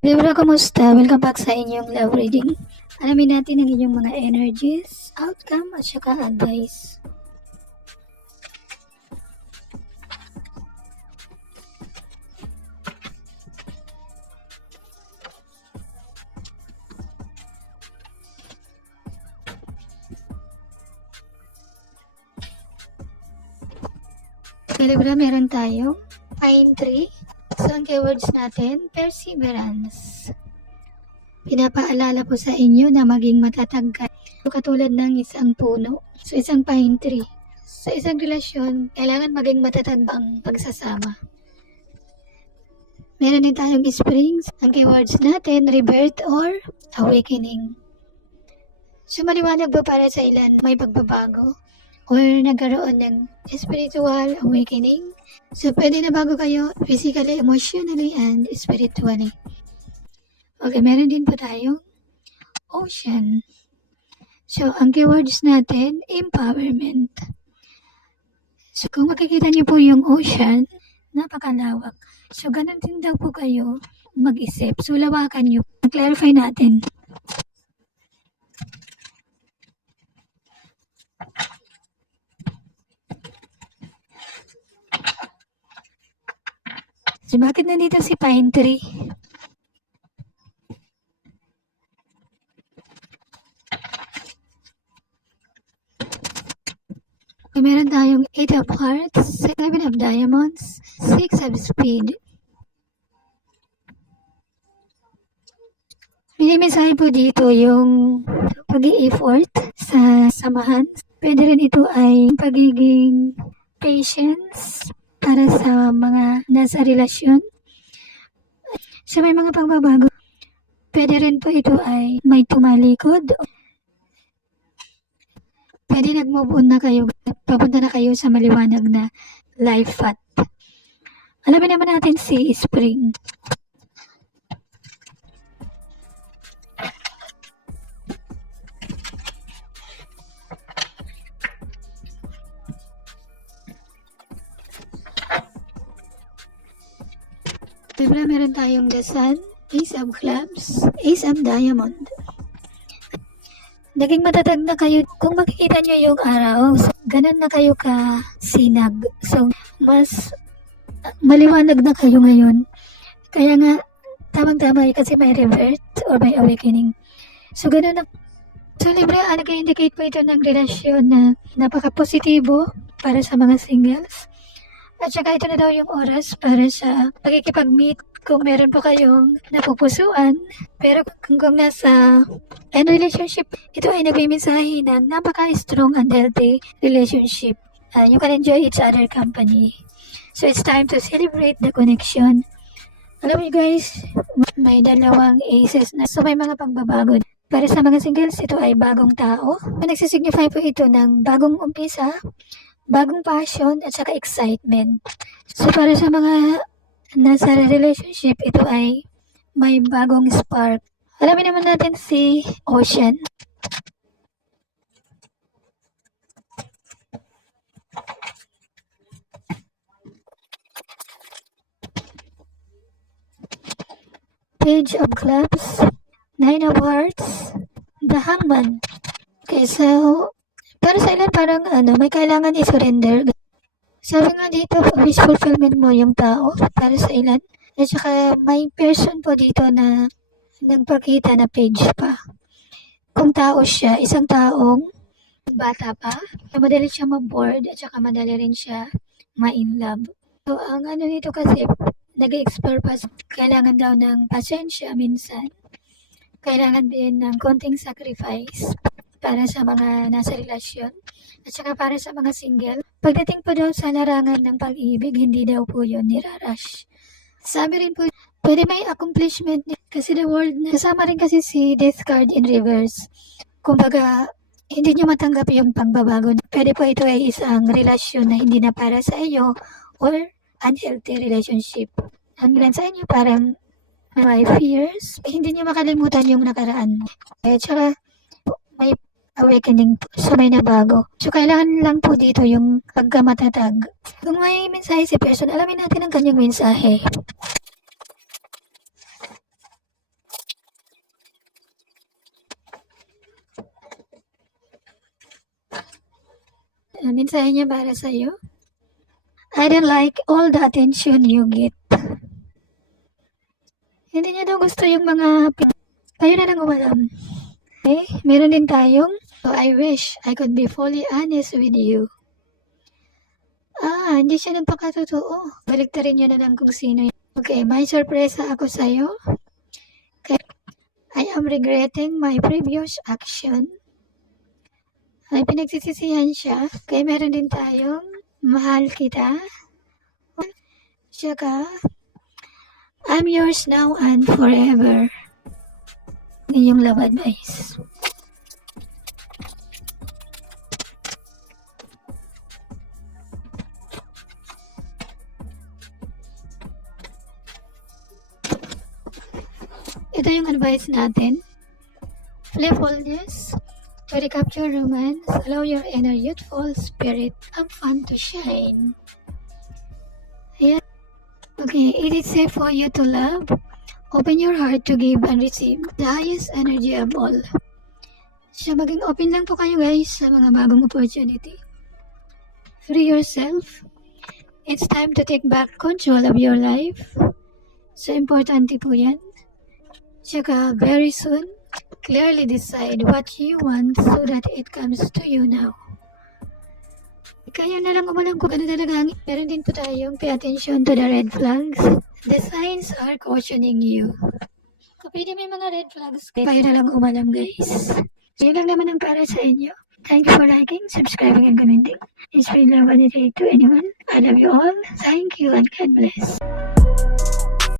Libra, kamusta? Welcome back sa inyong love reading. Alamin natin ang inyong mga energies, outcome, at saka advice. Sa Libra, meron tayong pine tree. So, ang keywords natin, perseverance. Pinapaalala po sa inyo na maging matatag kayo. Katulad ng isang puno. So, isang pine tree. Sa isang relasyon, kailangan maging matatag ang pagsasama. Meron din tayong springs. Ang keywords natin, rebirth or awakening. So, maliwanag ba para sa ilan may pagbabago? Or nagkaroon ng spiritual awakening? So, pwede na bago kayo physically, emotionally, and spiritually. Okay, meron din po tayong ocean. So, ang keywords natin, empowerment. So, kung makikita niyo po yung ocean, napakalawak. So, ganun din daw po kayo mag-isip. So, lawakan niyo. Clarify natin. So, bakit nandito si pine tree? So, meron tayong 8 of hearts, 7 of diamonds, 6 of spade. Minimisahe po dito yung pag-i-effort sa samahan. Pwede rin ito ay pagiging patience para sa mga nasa relasyon. Sa may mga pagbabago, pwede rin po ito ay may tumalikod. Pwede nag-move on na kayo, papunta na kayo sa maliwanag na life path. Alamin naman natin si Spring. Libra, meron tayong the sun, ace of clubs, ace of diamond. Naging matatag na kayo. Kung makikita nyo yung araw, so, ganun na kayo ka-sinag. So, mas maliwanag na kayo ngayon. Kaya nga, tamang-tama kasi may revert or may awakening. So, ganun na. So, Libra, nag-indicate po ito ng relasyon na napaka-positibo para sa mga singles. At saka ito na daw yung oras para sa pagkikipag-meet kung meron po kayong napupusuan. Pero kung nasa relationship, ito ay nagmimensahe ng napaka-strong and healthy relationship. You can enjoy each other company. So it's time to celebrate the connection. Alam niyo guys, may dalawang aces na so may mga pagbabago. Para sa mga singles, ito ay bagong tao. Nagsisignify po ito ng bagong umpisa, bagong passion at saka excitement. So para sa mga nasa relationship, ito ay may bagong spark. Alamin naman natin si Ocean. Page of Clubs, Nine of Hearts, The Hangman. Okay, so para sa ilan parang may kailangan i-surrender. Sabi nga dito, wish fulfillment mo yung tao para sa ilan. At saka may person po dito na nagpakita na page pa. Kung tao siya, isang taong bata pa, madali siya ma-board at saka madali rin siya ma-in love. So ang dito kasi, nag-expire pa, kailangan daw ng pasensya minsan. Kailangan din ng konting sacrifice para sa mga nasa relasyon at saka para sa mga single. Pagdating po daw sa larangan ng pag-ibig, hindi daw po yun nirarush. Sabi rin po, pwede may accomplishment kasi the world, kasama rin kasi si Death card in reverse. Kumbaga, hindi nyo matanggap yung pagbabago. Pwede po ito ay isang relasyon na hindi na para sa iyo or unhealthy relationship. Ang ilan sa inyo parang may fears, hindi nyo makalimutan yung nakaraan. At saka, may awakening po. So, may nabago. So, kailangan lang po dito yung pagkamatatag. Kung may mensahe si person, alamin natin ang kanyang mensahe. mensahe niya para sa'yo. I don't like all the attention you get. Hindi niya daw gusto yung mga kayo na lang umalam. Okay, meron din tayong so I wish I could be fully honest with you. Hindi siya nagpakatotoo. Baliktarin niya na lang kung sino yun. Okay, may sorpresa ako sa'yo. Okay. I am regretting my previous action. Ay, pinagsisisihan siya. Okay, meron din tayong mahal kita. Tsaka, I'm yours now and forever. Yung love advice. Ito yung advice natin. Playfulness to recapture romance, allow your inner youthful spirit and fun to shine. Ayan. Okay, it is safe for you to love. Open your heart to give and receive the highest energy of all. So maging open lang po kayo guys sa mga bagong opportunity. Free yourself. It's time to take back control of your life. So importante po yan. Tsaka very soon, clearly decide what you want so that it comes to you now. Kayo na lang umalang kung ano talaga ang meron din po tayong pay attention to the red flags. The signs are cautioning you. Kapag may mga red flags, kayo na lang umalam guys. So yun lang naman ang para sa inyo. Thank you for liking, subscribing, and commenting. It's been love to anyone. I love you all. Thank you and God bless.